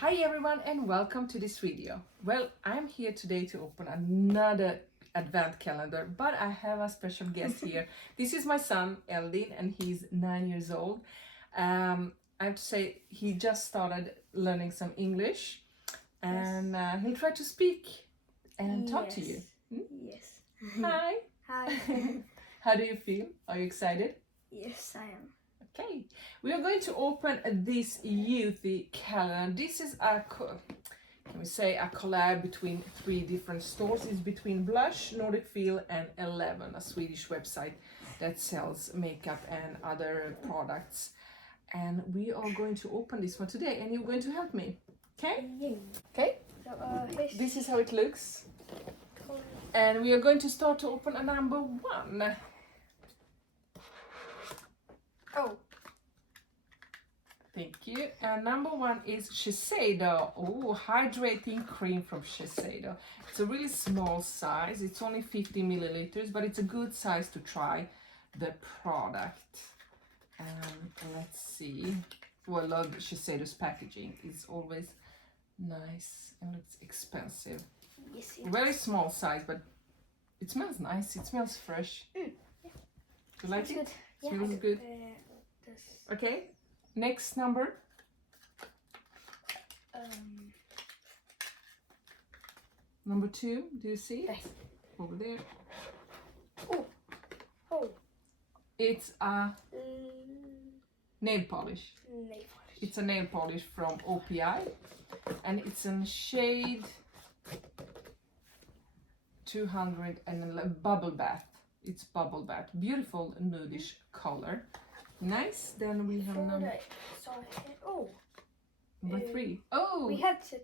Hi everyone and welcome to this video. Well, I'm here today to open another advent calendar, but I have a special guest here. This is my son Eldin and he's 9 years old. I have to say he just started learning some English and he'll try to speak and talk to you. Yes. Hi. Hi. How do you feel? Are you excited? Yes, I am. Okay, we are going to open this Youty calendar. This is a, can we say, a collab between three different stores. It's between Blush, Nordic Feel and 11, a Swedish website that sells makeup and other products. And we are going to open this one today and you're going to help me, okay? Okay, So, this is how it looks. And we are going to start to open a number one. Oh. Thank you. And number one is Shiseido. Oh, hydrating cream from Shiseido. It's a really small size. It's only 50 milliliters, but it's a good size to try the product. Let's see. Oh, I love Shiseido's packaging. It's always nice and it's expensive. Yes, Very small size, but it smells nice. It smells fresh. Yeah. You like Smells it? good. It smells good. Okay. Next number. Number two, do you see it? Yes. Over there. Oh. Oh. It's a nail polish. Nail polish. It's a nail polish from OPI and it's in shade 200 and Bubble Bath. It's Bubble Bath. Beautiful nudish color. Nice. Then we have number three. Oh! We had to.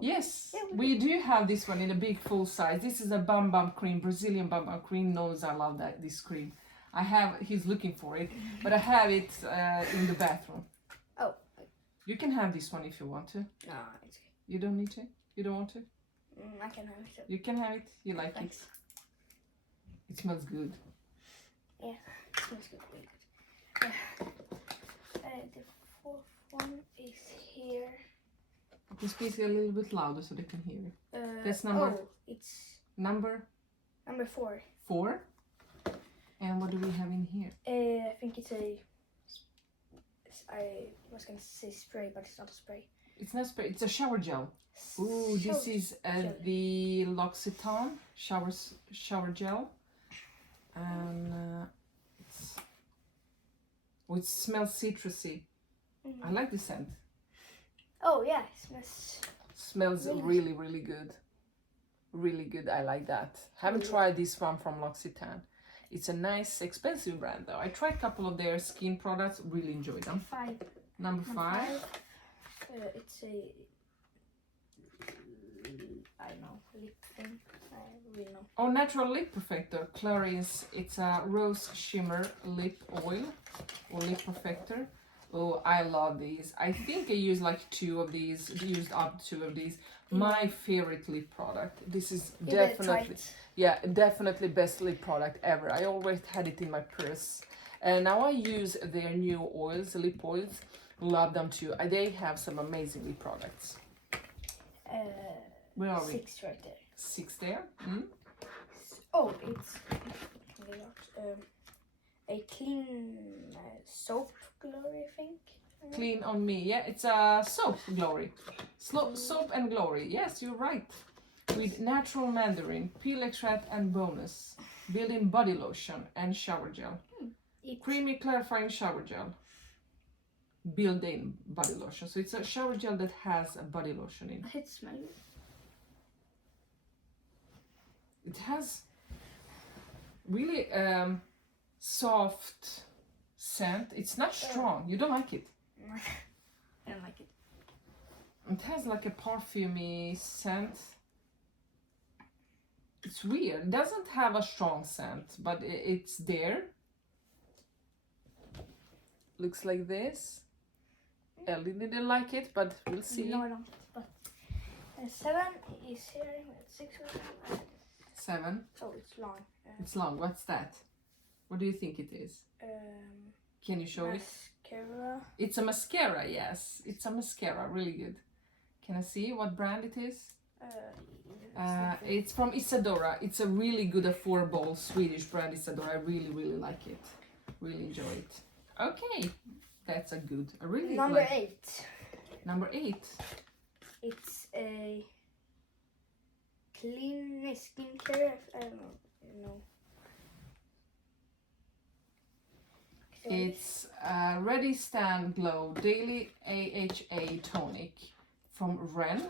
Yes, Yeah, we do have this one in a big full size. This is a Bum Bum Cream, Brazilian Bum Bum Cream. Knows I love this cream. I have, he's looking for it, but I have it in the bathroom. Oh. You can have this one if you want to. No, it's okay. You don't need to? You don't want to? I can have it. You can have it. You like Thanks. it. It smells good. Yeah, it smells good. Really good. The fourth one is here. You can speak a little bit louder so they can hear you. That's number. Oh, it's Number number 4. 4. And what do we have in here? I think it's a. I was gonna say spray, but it's not a spray. It's not spray. It's a shower gel. Ooh, this is gel. the L'Occitane shower gel, and it smells citrusy. I like the scent. Oh yeah, it smells. Smells Really really good. Really good. I like that. Haven't tried this one from L'Occitane. It's a nice, expensive brand though. I tried a couple of their skin products. Really enjoyed them. 5. Number 5. It's a. I don't know, lip thing. I really know. Oh, natural lip perfector, Clarins. It's a rose shimmer lip oil or lip perfector. Oh, I love these. I think I used like 2 of these. Used up 2 of these. My favorite lip product. This is definitely, yeah, definitely best lip product ever. I always had it in my purse, and now I use their new oils, lip oils. Love them too. They have some amazing lip products. Where are we? 6 right there. 6 there. Mm? Oh, it's a clean soap glory, I think. Clean on me. Yeah, it's a soap glory. Soap and glory. Yes, you're right. With natural mandarin, peel extract and bonus. Built-in body lotion and shower gel. Creamy clarifying shower gel. Built-in body lotion. So it's a shower gel that has a body lotion in. It smells good. It has really soft scent. It's not strong. You don't like it. I don't like it. It has like a perfumey scent. It's weird. It doesn't have a strong scent, but it's there. Looks like this. Ellie didn't like it, but we'll see. No, I don't. But 7 is here. 6. 7. Oh, it's long. It's long. What's that? What do you think it is? Can you show it? Mascara. It's a mascara, yes. It's a mascara, really good. Can I see what brand it is? Yes, It's from Isadora. It's a really good affordable Swedish brand, Isadora. I really, really like it. Really enjoy it. Okay, that's a good. I really Number like. 8. Number 8. It's a clean skincare. I don't know. It's Ready Stand Glow Daily AHA Tonic from Ren.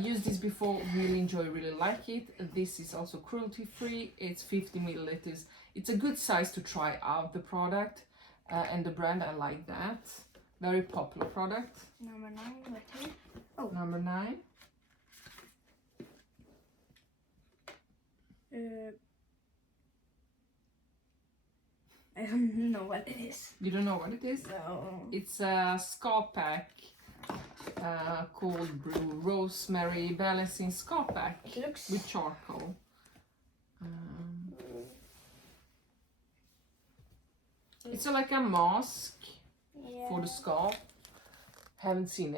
Used this before, really enjoy, really like it. This is also cruelty free. It's 50 milliliters. It's a good size to try out the product and the brand. I like that. Very popular product. Number 9, right here. Oh. Number 9. I don't know what it is. You don't know what it is? No. It's a scalp pack called Brew Rosemary Balancing Scalp Pack It looks with charcoal. It's like a mask for the scalp. Haven't seen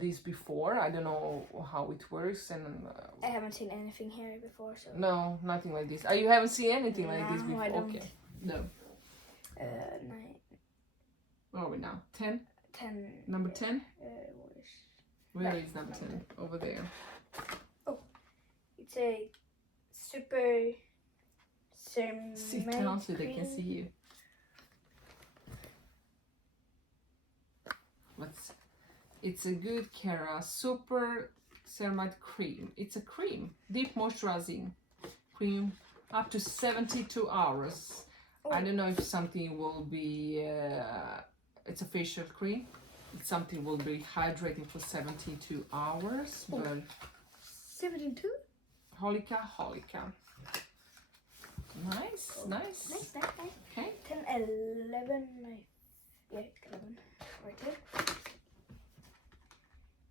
this before. I don't know how it works, and I haven't seen anything here before, so no, nothing like this. You haven't seen anything like this before? I don't. Okay, no. 9. Where are we now? 10? 10. Number 10? Where Right. is number 10? Over there. Oh, it's a super Ceramide Sit down so they can cream. see you. It's a good Cera Super Ceramide Cream. It's a cream, deep moisturizing cream, up to 72 hours. Oh. I don't know if something will be, it's a facial cream. Something will be hydrating for 72 hours, Oh. but 72? HolikaHolika. Nice, nice. Nice. Okay. 10, 11, yeah, 11, right there.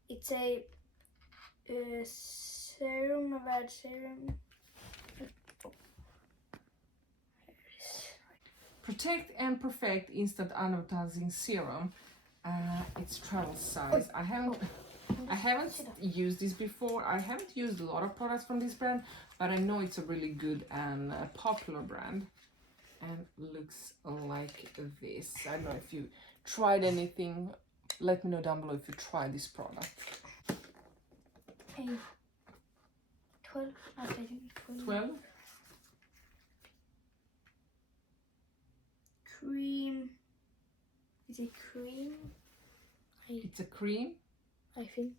It's a serum, a bad serum. Oh. Here it is. Protect and Perfect Instant Anodizing Serum. It's travel size. I haven't used this before. I haven't used a lot of products from this brand, but I know it's a really good and popular brand. And looks like this. I don't know if you tried anything. Let me know down below if you tried this product. Hey, 12. I think 12. 12. Cream. Is it cream? It's a cream. I think.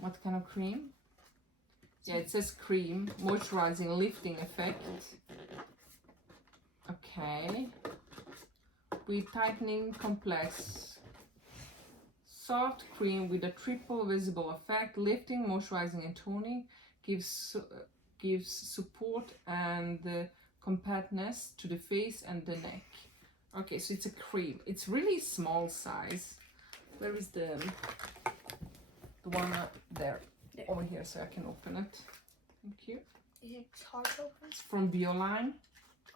What kind of cream? Yeah, it says cream, moisturizing, lifting effect. Okay. With tightening complex. Soft cream with a triple visible effect, lifting, moisturizing, and toning. Gives support and compactness to the face and the neck. Okay, so it's a cream. It's really small size. Where is the one there? Over here, so I can open it. Thank you. Is it hard to open? It's from Bioline.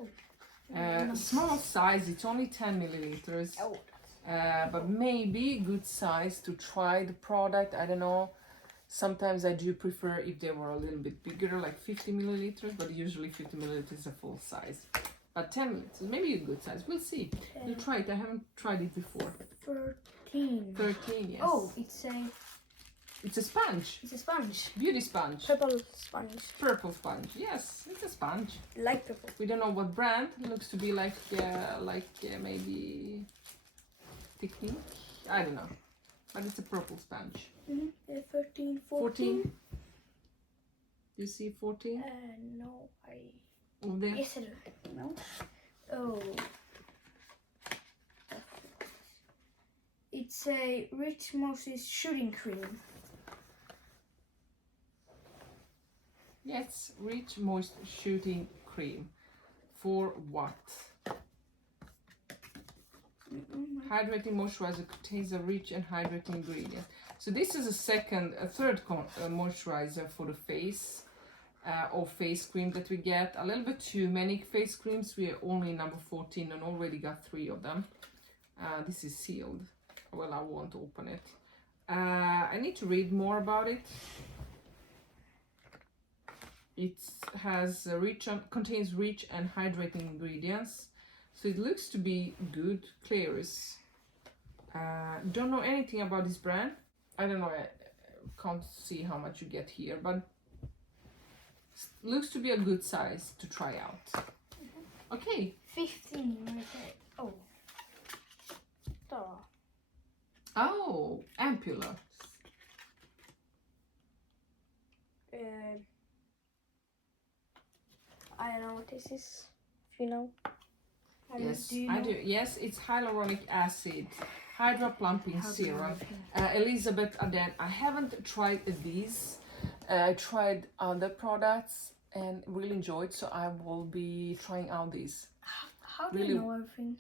Oh. Small size. It's only 10 milliliters. Oh. But maybe good size to try the product. I don't know. Sometimes I do prefer if they were a little bit bigger, like 50 milliliters, but usually 50 milliliters is a full size. But 10 milliliters, maybe a good size. We'll see. We'll try it. I haven't tried it before. 13. 13, yes. Oh, it's It's a sponge. a sponge. Beauty sponge. Purple sponge. Purple sponge. Yes, it's a sponge. Light purple. We don't know what brand. It looks to be like maybe Technique. I don't know. But it's a purple sponge. 13, 14. 14. You see 14? No, Over there. Yes, I do. No. Oh. It's a Rich Moses shooting cream. Yes, Rich Moist Shooting Cream. For what? Hydrating moisturizer contains a rich and hydrating ingredient. So this is a third moisturizer for the face or face cream that we get. A little bit too many face creams. We are only number 14 and already got 3 of them. This is sealed. Well, I won't open it. I need to read more about it. It has contains rich and hydrating ingredients, so it looks to be good. Klairs. Don't know anything about this brand. I don't know. I can't see how much you get here, but looks to be a good size to try out. Okay. 15 right there. Oh. Duh. Oh, ampulla. I don't know what this is. If you know. Yes, do you I know? do. Yes, it's hyaluronic acid, hydra plumping serum. Elizabeth Arden. I haven't tried these. I tried other products and really enjoyed, so I will be trying out these. How do you know everything?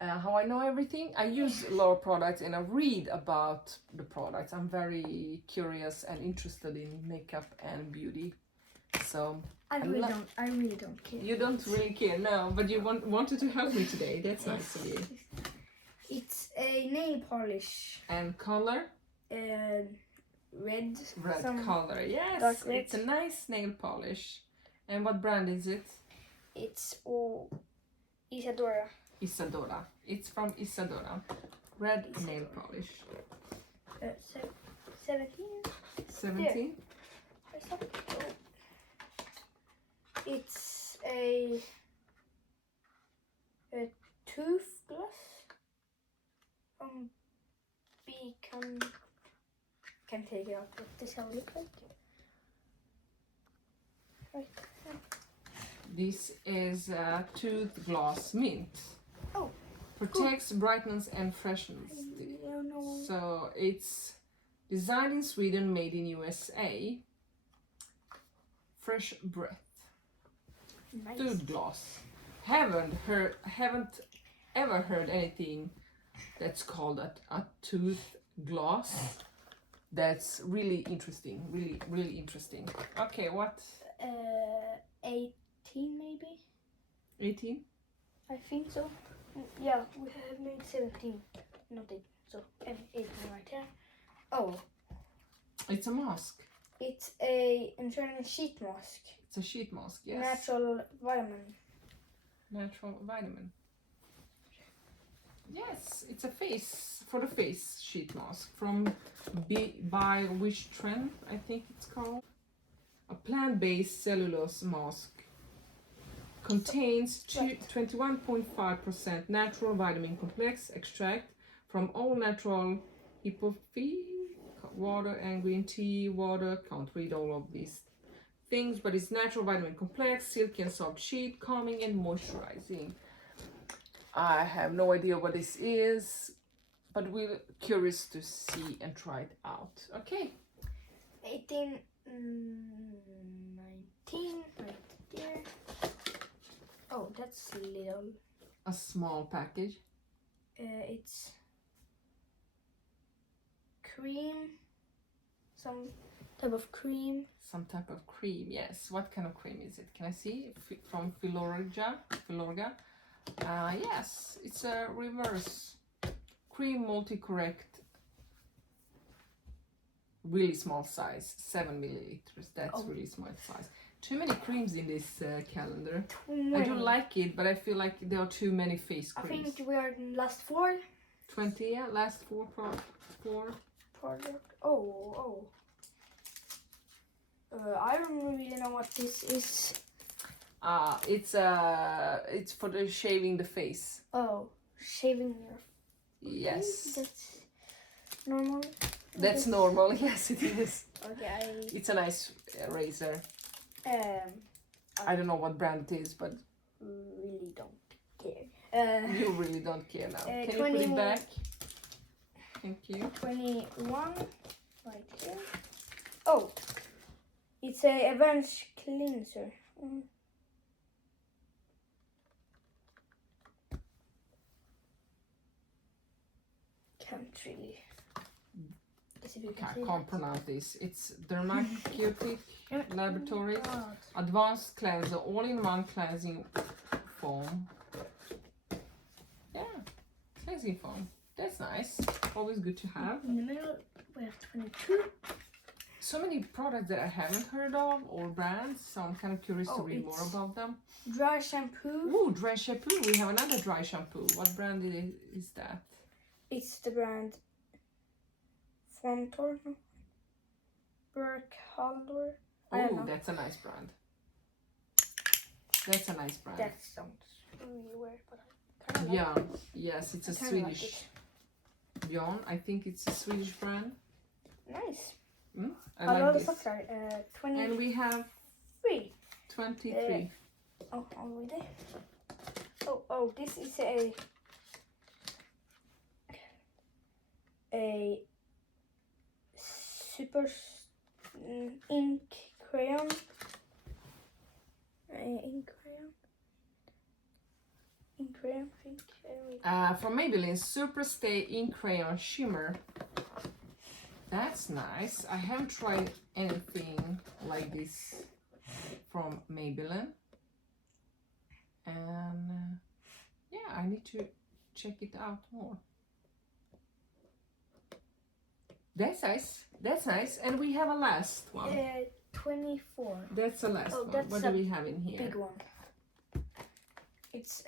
How I know everything? I use a lot of products and I read about the products. I'm very curious and interested in makeup and beauty. So I really don't care. You don't really care, no, but you wanted to help me today. That's nice of you. It's a nail polish. And color? Red. Red color, yes. Dark red. It's a nice nail polish. And what brand is it? It's Isadora. Isadora. It's from Isadora. Red nail polish. 17. 17? It's a toothgloss from Can take it out. What does it look like? Right. This is a Toothgloss Mint. Oh. Protects, brightens and freshens. I don't know. So it's designed in Sweden, made in USA. Fresh breath. Nice. Toothgloss. Haven't ever heard anything that's called a tooth gloss. That's really interesting. Really interesting. Okay, what? 18 maybe. 18? I think so. Yeah, we have made 17. Not 8. So 18 right here. Oh. It's a mask. It's a internal sheet mask. It's a sheet mask, yes. Natural vitamin. Natural vitamin. Yes, it's a face for the face sheet mask from by Wishtrend, I think it's called. A plant-based cellulose mask. Contains 21.5% natural vitamin complex extract from all natural hippophi, water and green tea, water. Can't read all of these things, but it's natural vitamin complex, silky and soft sheet, calming and moisturizing. I have no idea what this is, but we're curious to see and try it out. Okay. 18, 19, right there. Oh, that's little. A small package. It's cream. Some type of cream. Some type of cream, yes. What kind of cream is it? Can I see? From Filorga. Yes, it's a reverse cream multi-correct. Really small size, 7 milliliters. That's really small size. Too many creams in this calendar. I do like it, but I feel like there are too many face creams. I think we are in last 4. 20, yeah, last 4 product. Oh. I don't really know what this is. It's for the shaving the face. Oh, shaving your yes. face? That's normal. That's normal. Yes, it is. Okay. It's a nice razor. I don't know what brand it is, but really don't care. You really don't care now. Can you 20, put it back? Thank you. 21 right here. Oh, it's a advanced cleanser. Can't really. I can't pronounce this. It's Dermaceutic Laboratories Advanced Cleanser, all-in-one cleansing foam. Yeah, cleansing foam. That's nice. Always good to have. In the middle, We have 22. So many products that I haven't heard of or brands, so I'm kind of curious to read more about them. Dry shampoo. Ooh, dry shampoo. We have another dry shampoo. What brand is that? It's the brand Fontor. Berkhalder. Oh, that's a nice brand. That's a nice brand. That sounds really weird, but I kind of Yeah, like it. yes, it's a I kinda like Swedish. it. Bjorn, I think it's a Swedish brand. Nice. I How like about the this. socks are 23. And we have 23. Oh, already. Oh, this is a super ink crayon. Ink crayon, I think. From Maybelline Super Stay Ink Crayon Shimmer. That's nice. I haven't tried anything like this from Maybelline. And yeah, I need to check it out more. That's nice. That's nice. And we have a last one. 24. That's the last one. That's What do we have in here? Big one. It's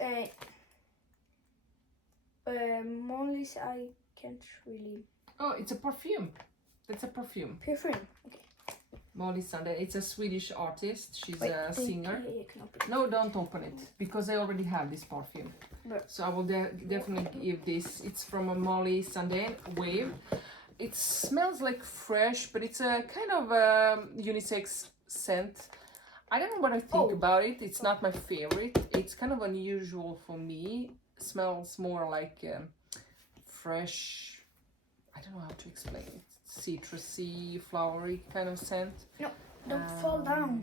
Molly's. I can't really. Oh, it's a perfume. That's a perfume. Perfume. Okay. Molly Sunday. It's a Swedish artist. She's Wait, a singer. you can open it. No, don't open it because I already have this perfume. But So I will definitely give this. It's from a Molly Sunday Wave. It smells like fresh, but it's a kind of unisex scent. I don't know what I think about it. It's not my favorite. It's kind of unusual for me. It smells more like fresh. I don't know how to explain it. Citrusy, flowery kind of scent. no, don't fall down.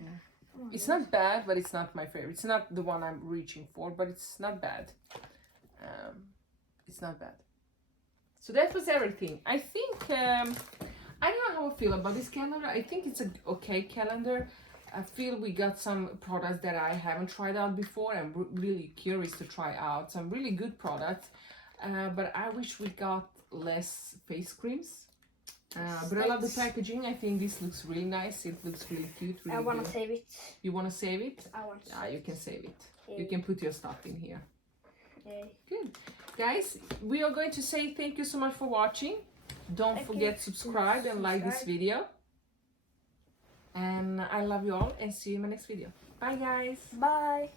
It's not bad, but it's not my favorite. It's not the one I'm reaching for, but it's not bad. It's not bad. So that was everything. I think, I don't know how I feel about this calendar. I think it's an okay calendar. I feel we got some products that I haven't tried out before. I'm really curious to try out some really good products. But I wish we got less face creams. But I love the packaging. I think this looks really nice. It looks really cute. Really I want good. to save it. You want to save it? I want to. Yeah, you can save it. Yeah. You can put your stuff in here. Yay. Good. Guys, we are going to say thank you so much for watching. Don't forget subscribe and like this video. And I love you all and see you in my next video. Bye guys. Bye.